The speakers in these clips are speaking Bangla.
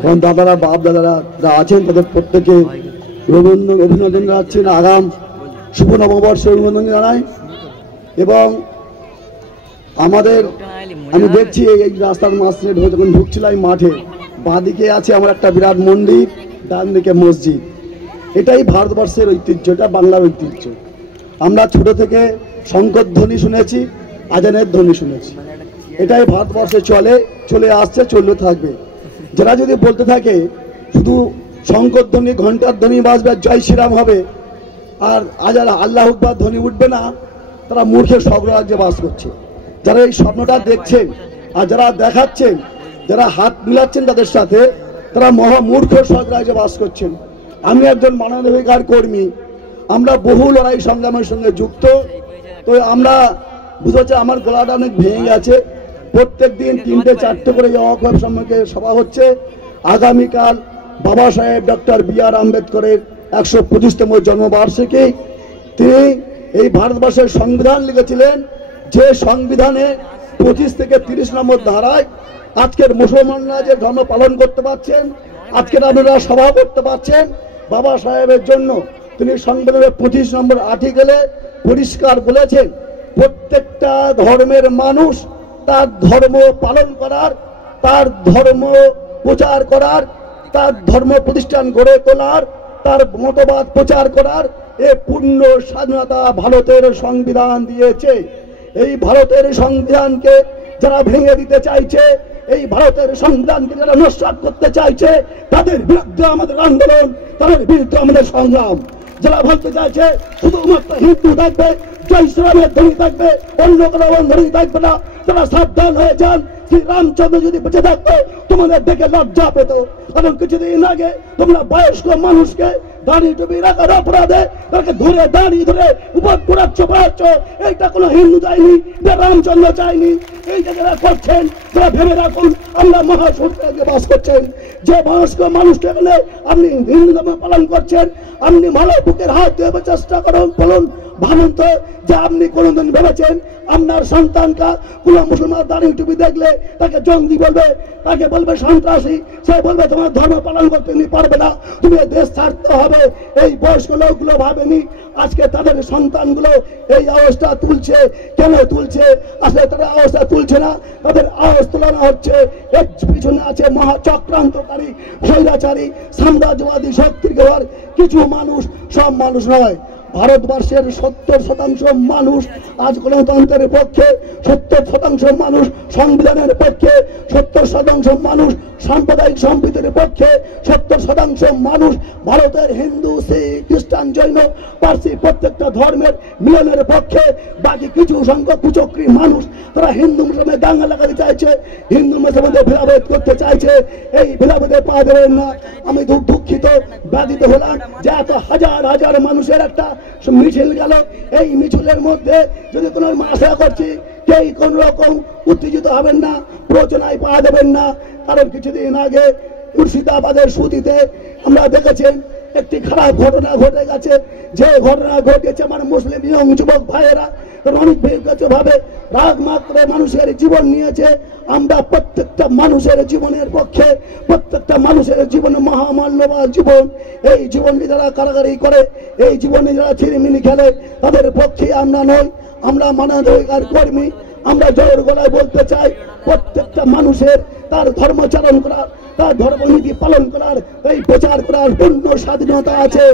কারণ দাদারা বাপ দাদারা যারা আছেন তাদের প্রত্যেকে অভিনন্দন জানাচ্ছেন, আগাম শুভ নববর্ষের অভিনন্দন জানাই। এবং আমাদের আমি দেখছি এই রাস্তার মাঝে যখন ঢুকছিলাম মাঠে, বাঁদিকে আছে আমার একটা বিরাট মন্দির, ডান দিকে মসজিদ। এটাই ভারতবর্ষের ঐতিহ্য, এটা বাংলার ঐতিহ্য। আমরা ছোট থেকে শঙ্কর ধ্বনি শুনেছি, আজানের ধ্বনি শুনেছি, এটাই ভারতবর্ষে চলে আসছে, চলতে থাকবে। যারা যদি বলতে থাকে শুধু শঙ্কর ধ্বনি ঘণ্টার ধ্বনি বাজবে জয় শ্রীরাম হবে আর আজান আল্লাহ আকবার ধ্বনি উঠবে না, তারা মূর্খের স্বর্গরাজ্যে বাস করছে। যারা এই স্বপ্নটা দেখছেন আর যারা দেখাচ্ছেন, যারা হাত মিলাচ্ছেন তাদের সাথে, তারা মহামূর্খ স্বর্গরাজ্যে বাস করছেন। আমি একজন মানবাধিকার কর্মী, আমরা বহু লড়াই সংগ্রামের সঙ্গে যুক্ত। তো আমরা বুঝেছি আমার গলাটা অনেক ভেঙে গেছে। প্রত্যেক দিন 3টে-4টে করে ওয়াকফ সম্পর্কে সভা হচ্ছে। আগামীকাল বাবা সাহেব ডক্টর বি.আর. আম্বেদকরের 125তম জন্মবার্ষিকী। তিনি এই ভারতবর্ষের সংবিধান লিখেছিলেন, যে সংবিধানে 25 থেকে 30 নম্বর ধারায় আজকের মুসলমানরা যে ধর্ম পালন করতে পারছেন, আজকের আপনারা সভা করতে পারছেন, বাবা সাহেবের জন্য। তিনি সংবিধানের 25 নম্বর আর্টিকেলে পরিষ্কার বলেছেন, প্রত্যেকটা ধর্মের মানুষ তার ধর্ম পালন করার, তার ধর্ম প্রচার করার, তার ধর্ম প্রতিষ্ঠান গড়ে তোলার, তার মতবাদ প্রচার করার এ পূর্ণ স্বাধীনতা ভারতের সংবিধান দিয়েছে। এই ভারতের সংবিধানকে যারা ভেঙে দিতে চাইছে, এই ভারতের সংবিধানকে যারা নস্যাৎ করতে চাইছে, তাদের বিরুদ্ধে আমাদের আন্দোলন, তাদের বিরুদ্ধে আমাদের সংগ্রাম। যারা বলতে চাইছে শুধুমাত্র হিন্দু থাকবে, জয় শ্রীরামের ধ্বনি থাকবে, অন্য কোনো ধ্বনি থাকবে না, তারা সাবধান হয়ে যান। শ্রী রামচন্দ্র যদি বেঁচে থাকতো তোমাদের দেখে লজ্জা পেত। কারণ কিছুদিন আগে তোমরা বয়স্ক মানুষকে দাড়ি টুপি রাখার অপরাধে তাকে ধরে দাঁড়িয়ে ধরে উপর পড়াচ্ছ। এইটা কোনো হিন্দু চাইনি, রামচন্দ্র চাইনি। এইটা যারা করছেন তারা ভেবে রাখুন, আমরা মহাসুরকে বাস করছেন। যে বয়স্ক মানুষটা এখানে আপনি হিন্দু ধর্ম পালন করছেন, আপনি ভালো বুকের হাত দিয়ে চেষ্টা করুন, বলুন ভাবুন তো যে আপনি কোনোদিন ভেবেছেন আপনার সন্তানকা কোনো মুসলমান দাড়ি টুপি দেখলে তাকে জঙ্গি বলবে, তাকে বলবে সন্ত্রাসী, সে বলবে তোমার ধর্ম পালন করতে পারবে না, তুমি দেশ ছাড়তে হবে। এই বয়স্ক লোকগুলো ভাবেনি আজকে তাদের সন্তানগুলো এই অবস্থা তুলছে। কেন তুলছে? আসলে তারা অবস্থা তুলছে না, তাদের আওয়াজ তোলানো হচ্ছে। এর পিছনে আছে মহা চক্রান্তকারী, স্বৈরাচারী, সাম্রাজ্যবাদী শক্তির ঘর কিছু মানুষ, সব মানুষ নয়। ভারতবর্ষের 70% মানুষ আজ গণতন্ত্রের পক্ষে, 70% মানুষ সংবিধানের পক্ষে, 70% মানুষ সাম্প্রদায়িক সম্প্রীতির পক্ষে, 70% মানুষ ভারতের হিন্দু, শিখ, খ্রিস্টান, জৈন, পার্সি প্রত্যেকটা ধর্মের মিলনের পক্ষে। বাকি কিছু সংখ্যক কুচক্রী মানুষ তারা হিন্দু মুসলমানের দাঙ্গা লাগাতে চাইছে, হিন্দু মুসলমানদের ভেদাভেদ করতে চাইছে। এই ভেদাভেদে পা দেবেন না। আমি দুঃখিত, ব্যথিত হলাম যে এত হাজার হাজার মানুষের একটা মিছিল গেল। এই মিছিলের মধ্যে যদি কোনো আশা করছি কেই কোন রকম উত্তেজিত হবেন না, প্ররোচনায় পা দেবেন না। কারণ কিছুদিন আগে মুর্শিদাবাদের সুতিতে আমরা দেখেছেন একটি খারাপ ঘটনা ঘটে গেছে। যে ঘটনা ঘটেছে আমার মুসলিম ইয়ং যুবক ভাইয়েরা অনেক ভাবে রাগ মাত্রে মানুষের জীবন নিয়েছে। আমরা প্রত্যেকটা মানুষের জীবনের পক্ষে, প্রত্যেকটা মানুষের জীবনে মহামূল্যবান জীবন। এই জীবনকে যারা কারাগারি করে, এই জীবনে যারা ছিনিমিনি খেলে, তাদের পক্ষে আমরা নই। আমরা মানবাধিকার কর্মী, আমরা জোর গলায় বলতে চাই প্রত্যেকটা মানুষের তার ধর্মচারণ করার, তার ধর্মনীতি পালন করার, এই প্রচার করার পূর্ণ স্বাধীনতা আছে।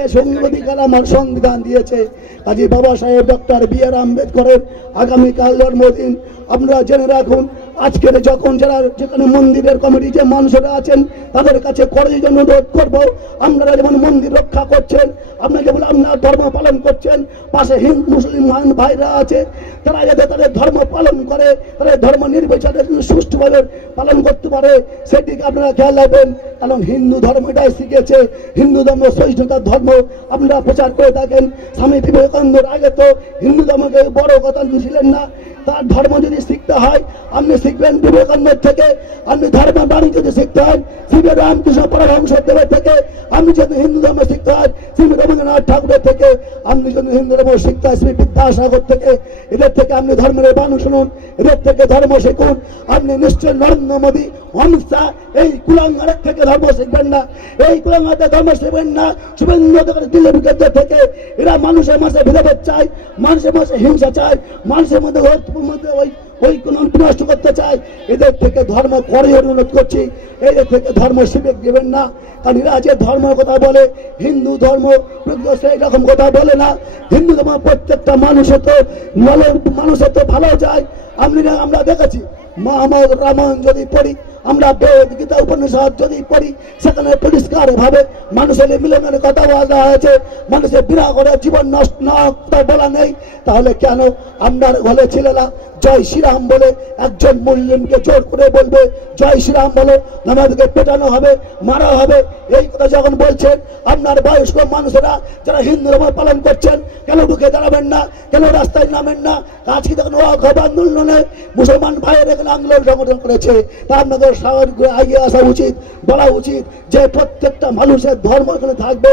এই সংবিধান আমার সংবিধান দিয়েছে। কাজী বাবা সাহেব ডক্টর বি.আর. আম্বেদকরের আগামীকাল জন্মদিন। আপনারা জেনে রাখুন, আজকের যখন যারা যেখানে মন্দিরের কমিটি যে মানুষরা আছেন তাদের কাছে করার জন্য অনুরোধ করবো, আপনারা যেমন মন্দির রক্ষা করছেন, আপনারা যেমন আপনার ধর্ম পালন করছেন, পাশে হিন্দু মুসলিম ভাইরা আছে, তারা যাতে তাদের ধর্ম পালন করে, তাদের ধর্ম নির্বিচারে সুষ্ঠুভাবে পালন করতে পারে সেদিকে আপনারা খেয়াল রাখবেন। কারণ হিন্দু ধর্ম এটাই শিখেছে, হিন্দু ধর্ম সহিষ্ণুতার ধর্ম আপনারা প্রচার করে থাকেন। স্বামী বিবেকানন্দের আগে তো হিন্দু ধর্মকে বড় কথা ছিলেন না। তার ধর্ম যদি শিখতে হয় আপনি শিখবেন বিবেকানন্দের থেকে, আপনি ধর্ম বাণী যদি শিখতে হয় শ্রী রামকৃষ্ণ পরমহংসদেবের থেকে, আপনি যদি হিন্দু ধর্ম শিখতে হয় শ্রী রবীন্দ্রনাথ ঠাকুরের থেকে, আপনি যদি হিন্দু ধর্ম শিখতে হয় শ্রী বিদ্যাসাগর থেকে। এদের থেকে আপনি ধর্মের বাণী শুনুন, এদের থেকে ধর্ম শিখুন। আপনি নিশ্চয় নরেন্দ্র মোদী, অমিত শাহ এই কুলাঙ্গারের থেকে ধর্ম শিখবেন না, এই কুলাঙ্গারদের ধর্ম শিখবেন না। শুভেন্দু দিল্লি বিকেন্দ্র থেকে এরা মানুষের মাঝে ভেদাভেদ চায়, মানুষের মাঝে হিংসা চায়, মানুষের মধ্যে ওই কোন নষ্ট করতে চায়। এদের থেকে ধর্ম করে অনুরোধ করছি, এদের থেকে ধর্ম শিখে দেবেন না। কারণ এরা যে ধর্মের কথা বলে, হিন্দু ধর্ম সেই রকম কথা বলে না। হিন্দু ধর্ম প্রত্যেকটা মানুষের তো ভালো চায়। আমরা দেখেছি মহাভারত রামায়ণ যদি পড়ি, আমরা বেদ গীতা উপনিষদ যদি পড়ি, সেখানে পরিষ্কার ভাবে মানুষের মিলনের কথা বলা হয়েছে, মানুষের বিনা করে জীবন নষ্ট না বলা নেই। তাহলে কেন আমরা ঘরে ছেলেরা জয় শ্রীরাম বলে একজন মুসলিমকে জোর করে বলবে জয় শ্রীরাম বলো, আমাদেরকে পেটানো হবে, মারা হবে? এই কথা যখন বলছেন, আপনার বয়স্ক মানুষেরা যারা হিন্দু ধর্ম পালন করছেন, কেন ঢুকে দাঁড়াবেন না? কেন রাস্তায় নামেন না? আজকে যখন আন্দোলনে মুসলমান ভাইয়ের এখানে আন্দোলন সংগঠন করেছে, তা আপনাদের সাগর এগিয়ে আসা উচিত, বলা উচিত যে প্রত্যেকটা মানুষের ধর্ম এখানে থাকবে।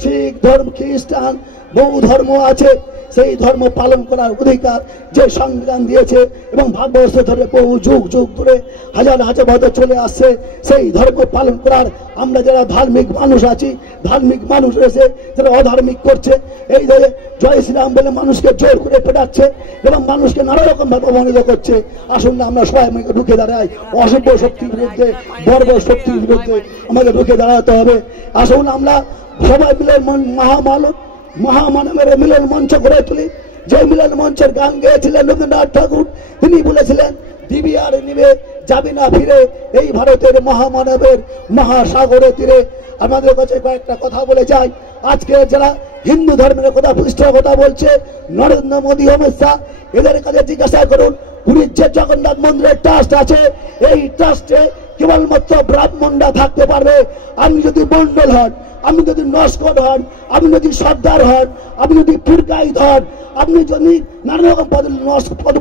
শিখ ধর্ম, খ্রিস্টান, বহু ধর্ম আছে, সেই ধর্ম পালন করার অধিকার যে সংবিধান দিয়েছে এবং ভারতবর্ষ ধরে বহু যুগ যুগ ধরে হাজার হাজার বছর চলে আসছে, সেই ধর্ম পালন করার আমরা যারা ধার্মিক মানুষ আছি, ধার্মিক মানুষ রয়েছে যারা অধার্মিক করছে, এই ধরে জয় শ্রীরাম বলে মানুষকে জোর করে পেটাচ্ছে এবং মানুষকে নানা রকম ভাবে অপমানিত করছে। আসুন না আমরা সবাই মিলে ঢুকে দাঁড়াই, অসভ্য শক্তির বিরুদ্ধে, বর্বর শক্তির বিরুদ্ধে আমাদের ঢুকে দাঁড়াতে হবে। আসুন আমরা সবাই মিলে মহামানবের মিলন মঞ্চ গড়ে তুলি। যে মিলন মঞ্চের গান গেয়েছিলেন রবীন্দ্রনাথ ঠাকুর, তিনি বলেছিলেন দিবি আর নিবে যাবি না ফিরে, এই ভারতের মহামানবের মহাসাগরের তীরে। আমাদের কাছে কয়েকটা কথা বলে যায়। আজকে যারা হিন্দু ধর্মের কথা প্রতিষ্ঠার কথা বলছে, নরেন্দ্র মোদী, অমিত শাহ, এদের কাছে জিজ্ঞাসা করুন, পুরীর যে জগন্নাথ মন্দিরের ট্রাস্ট আছে, এই ট্রাস্টে কেবলমাত্র ব্রাহ্মণরা থাকতে পারবে। আপনি যদি মন্ডল হন, আপনি যদি নস্কর হন, আপনি যদি সর্দার হন, আপনি যদি পুরকাইত হন, আপনি যদি নানা রকম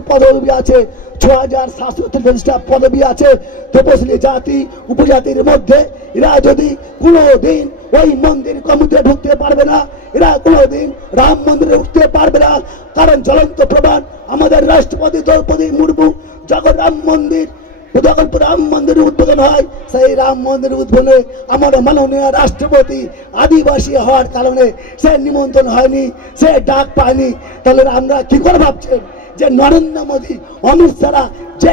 পদবী আছে, ৬৭৪৩টা পদবী আছে তপশিলি জাতি উপজাতির মধ্যে, এরা যদি কোনোদিন ওই মন্দির কমিটিতে ঢুকতে পারবে না, এরা কোনোদিন রাম মন্দিরে উঠতে পারবে না। কারণ জ্বলন্ত প্রমাণ আমাদের রাষ্ট্রপতি দ্রৌপদী মুর্মু যখন রাম মন্দির উদ্বোধন হয়, সেই রাম মন্দির উদ্বোধনে আমার মাননীয় রাষ্ট্রপতি আদিবাসী হওয়ার কারণে সে নিমন্ত্রণ হয়নি, সে ডাক পায়নি। তাহলে আমরা কি করে ভাবছেন যে নরেন্দ্র মোদী, অমিত শাহ যে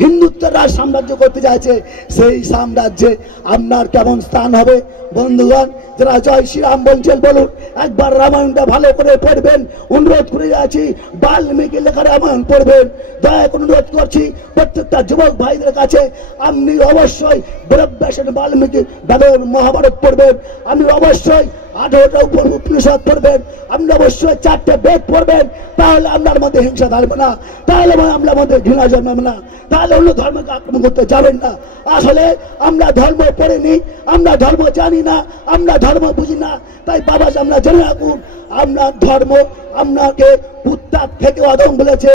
হিন্দুত্বের রাজ সাম্রাজ্য করতে চাইছে, সেই সাম্রাজ্যে আপনার কেমন স্থান হবে? বন্ধুগণ, যারা জয় শ্রীরাম বলছেন বলুন, একবার রামায়ণটা ভালো করে পড়বেন, অনুরোধ করে যাচ্ছি। বাল্মীকি লেখা রামায়ণ পড়বেন, দয়া করে অনুরোধ করছি প্রত্যেকটা যুবক ভাইদের কাছে। আপনি অবশ্যই বেদব্যাসের বাল্মীকি মহাভারত পড়বেন, আপনি অবশ্যই 18টা উপনিষদ পড়বেন, আপনি অবশ্যই 4টে বেদ পড়বেন। তাহলে আপনার মধ্যে হিংসা থাকবে না, তাহলে আপনার মধ্যে ঘৃণা জন্মাবে না, তাহলে অন্য ধর্মকে আক্রমণ করতে যাবেন না। আসলে আমরা ধর্ম পড়িনি, আমরা ধর্ম জানি না, আমরা ধর্ম বুঝি না। তাই বাবা আমরা জেনে রাখুন, আপনার ধর্ম আপনাকে কুত্তার থেকে অধম বলেছে।